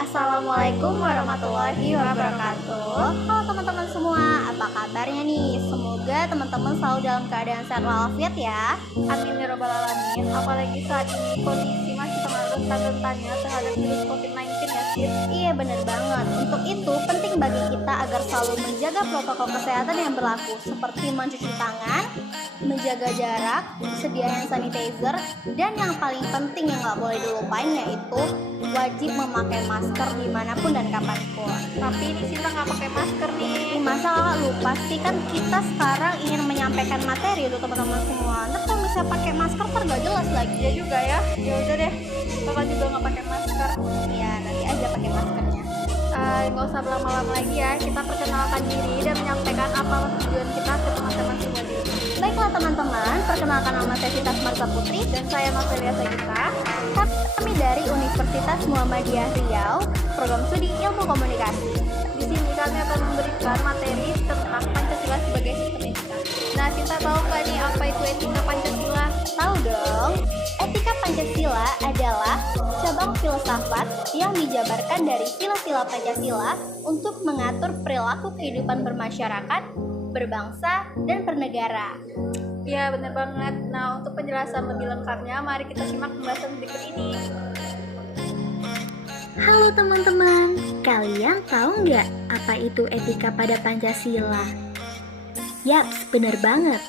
Assalamualaikum warahmatullahi wabarakatuh. Halo teman-teman semua, apa kabarnya nih? Semoga teman-teman selalu dalam keadaan sehat walafiat ya. Amin ya robbal alamin. Apalagi saat ini kondisi masih sangat rentan-rentannya terhadap virus COVID-19 ya sis. Iya bener banget. Untuk itu penting bagi kita agar selalu menjaga protokol kesehatan yang berlaku, seperti mencuci tangan, menjaga jarak, sedia hand sanitizer, dan yang paling penting yang nggak boleh dilupain yaitu wajib memakai masker dimanapun dan kapanpun. Tapi ini Sinta nggak pakai masker nih. Masa kakak lupa sih, kan kita sekarang ingin menyampaikan materi untuk teman-teman semua. Ntar kalau misalnya pakai masker ntar gak jelas lagi. Ya juga ya. Ya udah deh. Kakak juga nggak pakai masker. Iya, nanti aja pakai maskernya. Nggak usah berlama-lama lagi ya. Kita perkenalkan diri dan menyampaikan apa tujuan kita ke teman-teman semua di sini. Baiklah teman-teman, perkenalkan nama saya Sita Marta Putri Dan saya Novelia Sagita. kami dari Universitas Muhammadiyah Riau, program studi Ilmu Komunikasi. Di sini kami akan memberikan materi tentang Pancasila sebagai sistem etika. Nah, Sinta tahu nggak nih apa itu etika Pancasila? Tahu dong, etika Pancasila adalah cabang filsafat yang dijabarkan dari sila-sila Pancasila untuk mengatur perilaku kehidupan bermasyarakat, berbangsa, dan bernegara. Iya, benar banget. Nah, untuk penjelasan lebih lengkapnya, mari kita simak pembahasan berikut ini. Halo teman-teman, kalian tahu nggak apa itu etika pada Pancasila? Yaps, benar banget.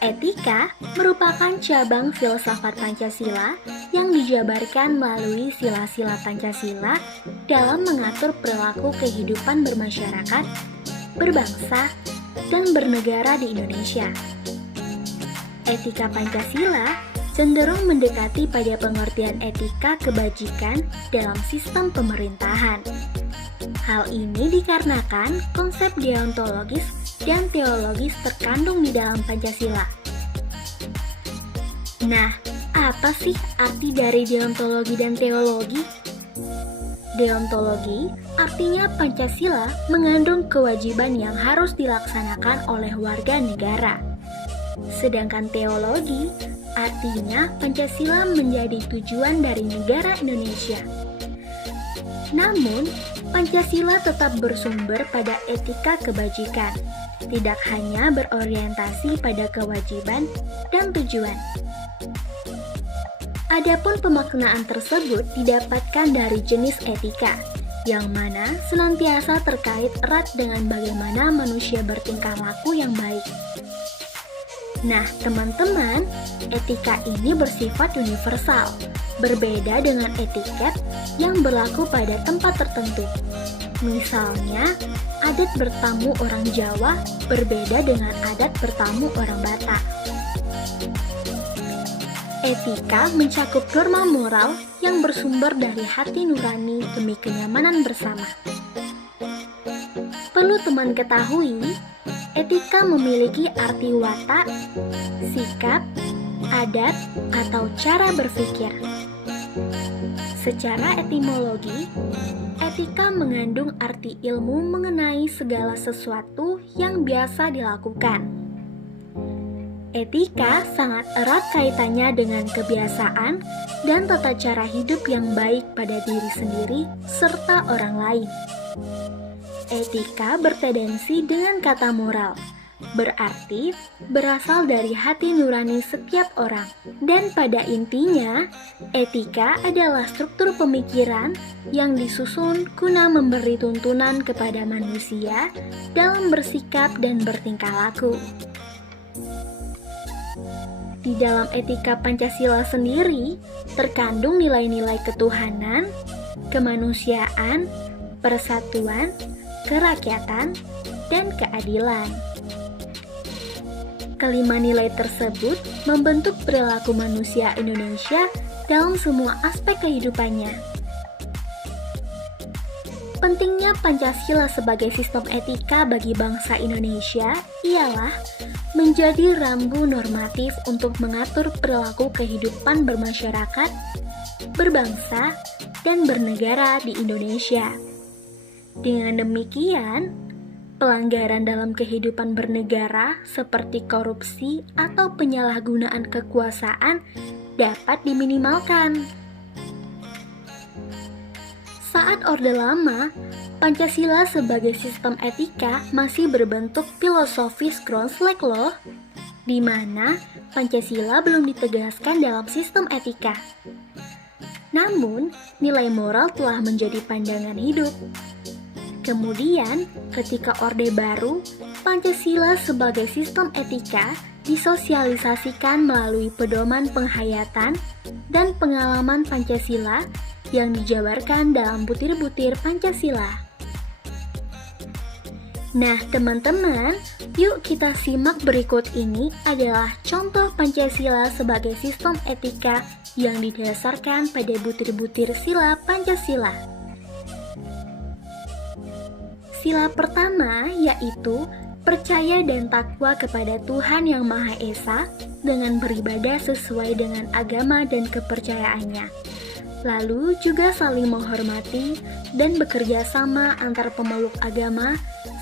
Etika merupakan cabang filsafat Pancasila yang dijabarkan melalui sila-sila Pancasila dalam mengatur perilaku kehidupan bermasyarakat, berbangsa, dan bernegara di Indonesia. Etika Pancasila cenderung mendekati pada pengertian etika kebajikan dalam sistem pemerintahan. Hal ini dikarenakan konsep deontologis dan teologis terkandung di dalam Pancasila. Nah, apa sih arti dari deontologi dan teologi? Deontologi artinya Pancasila mengandung kewajiban yang harus dilaksanakan oleh warga negara. Sedangkan teologi artinya Pancasila menjadi tujuan dari negara Indonesia. Namun, Pancasila tetap bersumber pada etika kebajikan, tidak hanya berorientasi pada kewajiban dan tujuan. Adapun pemaknaan tersebut didapatkan dari jenis etika, yang mana senantiasa terkait erat dengan bagaimana manusia bertingkah laku yang baik. Nah, teman-teman, etika ini bersifat universal, berbeda dengan etiket yang berlaku pada tempat tertentu. Misalnya, adat bertamu orang Jawa berbeda dengan adat bertamu orang Batak. Etika mencakup norma moral yang bersumber dari hati nurani demi kenyamanan bersama. Perlu teman ketahui, etika memiliki arti watak, sikap, adat, atau cara berpikir. Secara etimologi, etika mengandung arti ilmu mengenai segala sesuatu yang biasa dilakukan. Etika sangat erat kaitannya dengan kebiasaan dan tata cara hidup yang baik pada diri sendiri serta orang lain. Etika bertendensi dengan kata moral, berarti berasal dari hati nurani setiap orang. Dan pada intinya, etika adalah struktur pemikiran yang disusun guna memberi tuntunan kepada manusia dalam bersikap dan bertingkah laku. Di dalam etika Pancasila sendiri, terkandung nilai-nilai ketuhanan, kemanusiaan, persatuan, kerakyatan, dan keadilan. Kelima nilai tersebut membentuk perilaku manusia Indonesia dalam semua aspek kehidupannya. Pentingnya Pancasila sebagai sistem etika bagi bangsa Indonesia ialah menjadi rambu normatif untuk mengatur perilaku kehidupan bermasyarakat, berbangsa, dan bernegara di Indonesia. Dengan demikian, pelanggaran dalam kehidupan bernegara seperti korupsi atau penyalahgunaan kekuasaan dapat diminimalkan. Saat Orde Lama, Pancasila sebagai sistem etika masih berbentuk filosofis Groundslek loh, di mana Pancasila belum ditegaskan dalam sistem etika. Namun, nilai moral telah menjadi pandangan hidup. Kemudian, ketika Orde Baru, Pancasila sebagai sistem etika disosialisasikan melalui pedoman penghayatan dan pengalaman Pancasila yang dijabarkan dalam butir-butir Pancasila. Nah, teman-teman, yuk kita simak berikut ini adalah contoh Pancasila sebagai sistem etika yang didasarkan pada butir-butir sila Pancasila. Sila pertama yaitu percaya dan takwa kepada Tuhan Yang Maha Esa dengan beribadah sesuai dengan agama dan kepercayaannya. Lalu juga saling menghormati dan bekerja sama antar pemeluk agama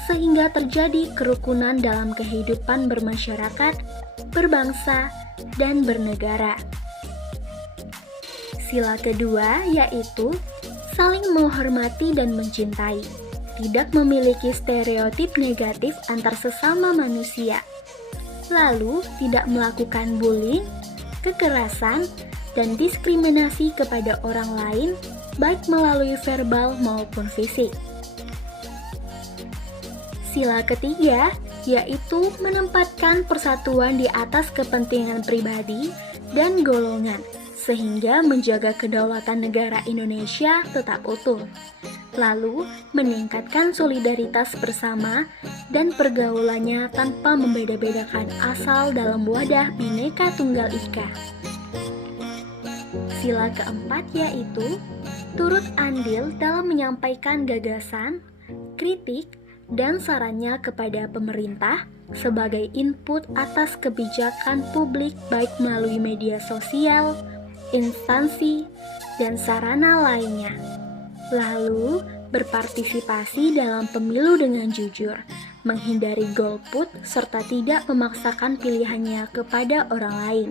sehingga terjadi kerukunan dalam kehidupan bermasyarakat, berbangsa, dan bernegara. Sila kedua yaitu saling menghormati dan mencintai, tidak memiliki stereotip negatif antar sesama manusia, lalu tidak melakukan bullying, kekerasan, dan diskriminasi kepada orang lain, baik melalui verbal maupun fisik. Sila ketiga yaitu menempatkan persatuan di atas kepentingan pribadi dan golongan, sehingga menjaga kedaulatan negara Indonesia tetap utuh. Lalu, meningkatkan solidaritas bersama dan pergaulannya tanpa membeda-bedakan asal dalam wadah Bhinneka Tunggal Ika. Sila keempat yaitu turut andil dalam menyampaikan gagasan, kritik, dan sarannya kepada pemerintah sebagai input atas kebijakan publik baik melalui media sosial, instansi, dan sarana lainnya. Lalu, berpartisipasi dalam pemilu dengan jujur, menghindari golput, serta tidak memaksakan pilihannya kepada orang lain.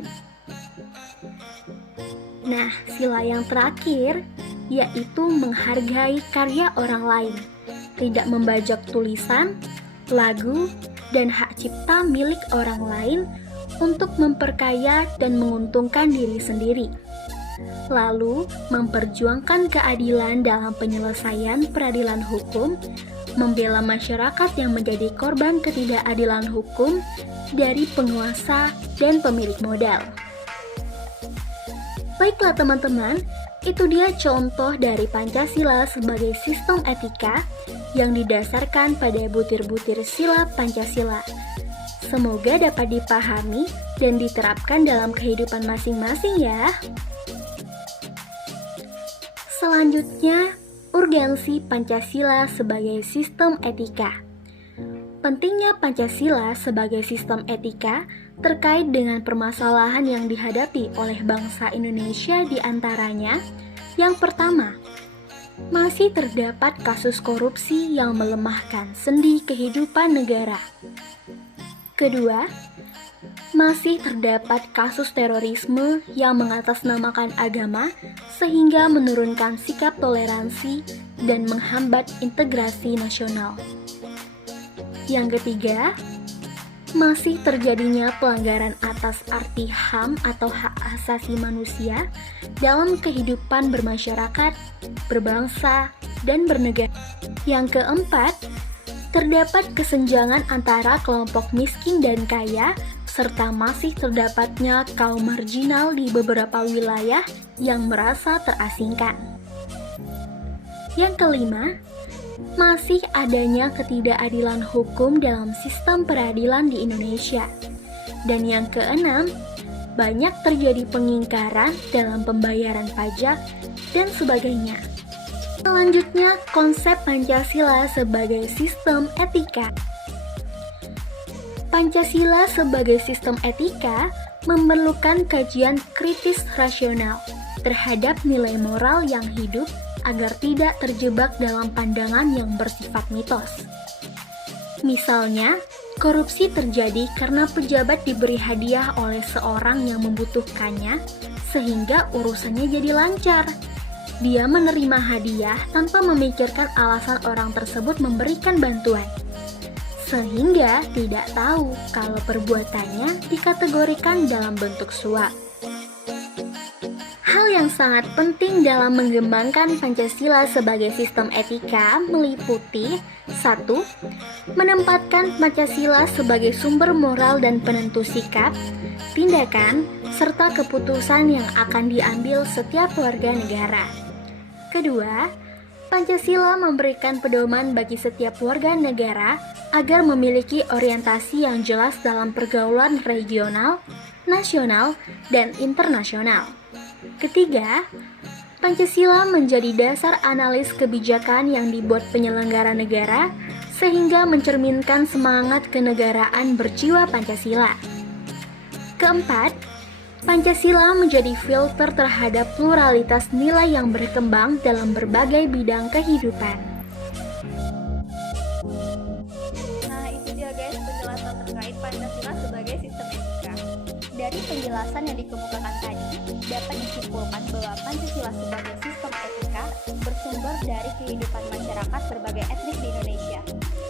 Nah, sila yang terakhir yaitu menghargai karya orang lain, tidak membajak tulisan, lagu, dan hak cipta milik orang lain untuk memperkaya dan menguntungkan diri sendiri. Lalu, memperjuangkan keadilan dalam penyelesaian peradilan hukum, membela masyarakat yang menjadi korban ketidakadilan hukum dari penguasa dan pemilik modal. Baiklah teman-teman, itu dia contoh dari Pancasila sebagai sistem etika yang didasarkan pada butir-butir sila Pancasila. Semoga dapat dipahami dan diterapkan dalam kehidupan masing-masing ya. Selanjutnya, urgensi Pancasila sebagai sistem etika. Pentingnya Pancasila sebagai sistem etika terkait dengan permasalahan yang dihadapi oleh bangsa Indonesia di antaranya, yang pertama, masih terdapat kasus korupsi yang melemahkan sendi kehidupan negara. Kedua, masih terdapat kasus terorisme yang mengatasnamakan agama sehingga menurunkan sikap toleransi dan menghambat integrasi nasional. Yang ketiga, masih terjadinya pelanggaran atas arti HAM atau hak asasi manusia dalam kehidupan bermasyarakat, berbangsa, dan bernegara. Yang keempat, terdapat kesenjangan antara kelompok miskin dan kaya, serta masih terdapatnya kaum marginal di beberapa wilayah yang merasa terasingkan. Yang kelima, masih adanya ketidakadilan hukum dalam sistem peradilan di Indonesia. Dan yang keenam, banyak terjadi pengingkaran dalam pembayaran pajak dan sebagainya. Selanjutnya, konsep Pancasila sebagai sistem etika. Pancasila sebagai sistem etika memerlukan kajian kritis rasional terhadap nilai moral yang hidup agar tidak terjebak dalam pandangan yang bersifat mitos. Misalnya, korupsi terjadi karena pejabat diberi hadiah oleh seorang yang membutuhkannya, sehingga urusannya jadi lancar. Dia menerima hadiah tanpa memikirkan alasan orang tersebut memberikan bantuan, sehingga tidak tahu kalau perbuatannya dikategorikan dalam bentuk suap. Hal yang sangat penting dalam mengembangkan Pancasila sebagai sistem etika meliputi 1. Menempatkan Pancasila sebagai sumber moral dan penentu sikap, tindakan, serta keputusan yang akan diambil setiap warga negara. Kedua, Pancasila memberikan pedoman bagi setiap warga negara agar memiliki orientasi yang jelas dalam pergaulan regional, nasional, dan internasional. Ketiga, Pancasila menjadi dasar analis kebijakan yang dibuat penyelenggara negara sehingga mencerminkan semangat kenegaraan berjiwa Pancasila. Keempat, Pancasila menjadi filter terhadap pluralitas nilai yang berkembang dalam berbagai bidang kehidupan. Nah, itu dia guys penjelasan terkait Pancasila sebagai sistem etika. Dari penjelasan yang dikemukakan tadi, dapat disimpulkan bahwa Pancasila sebagai sistem etika bersumber dari kehidupan masyarakat berbagai etnis di Indonesia.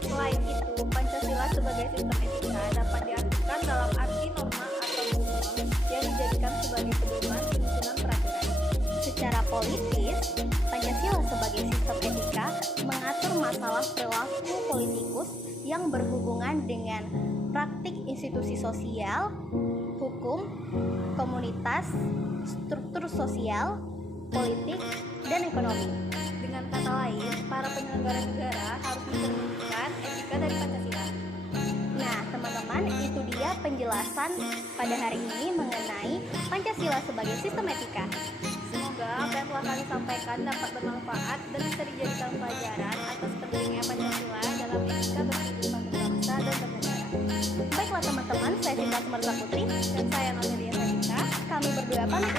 Selain itu, Pancasila sebagai sistem etika dapat diartikan dalam arti norma atau hukum yang dijadikan sebagai pedoman penyusunan peraturan. Secara politis, Pancasila sebagai sistem etika mengatur masalah perilaku politikus yang berhubungan dengan praktik institusi sosial, hukum, komunitas, struktur sosial, politik, dan ekonomi. Dengan kata lain, para penyelenggara negara harus mencerminkan etika dari Pancasila. Nah, teman-teman, itu dia penjelasan pada hari ini mengenai Pancasila sebagai sistem etika. Semoga apa yang telah kami sampaikan dapat bermanfaat dan bisa dijadikan pelajaran atas pentingnya Pancasila dalam etika berkehidupan berbangsa dan bernegara. Baiklah teman-teman, saya Sinta Sumarza Putri Dan saya Nomelia Sadika. Kami berdua pamit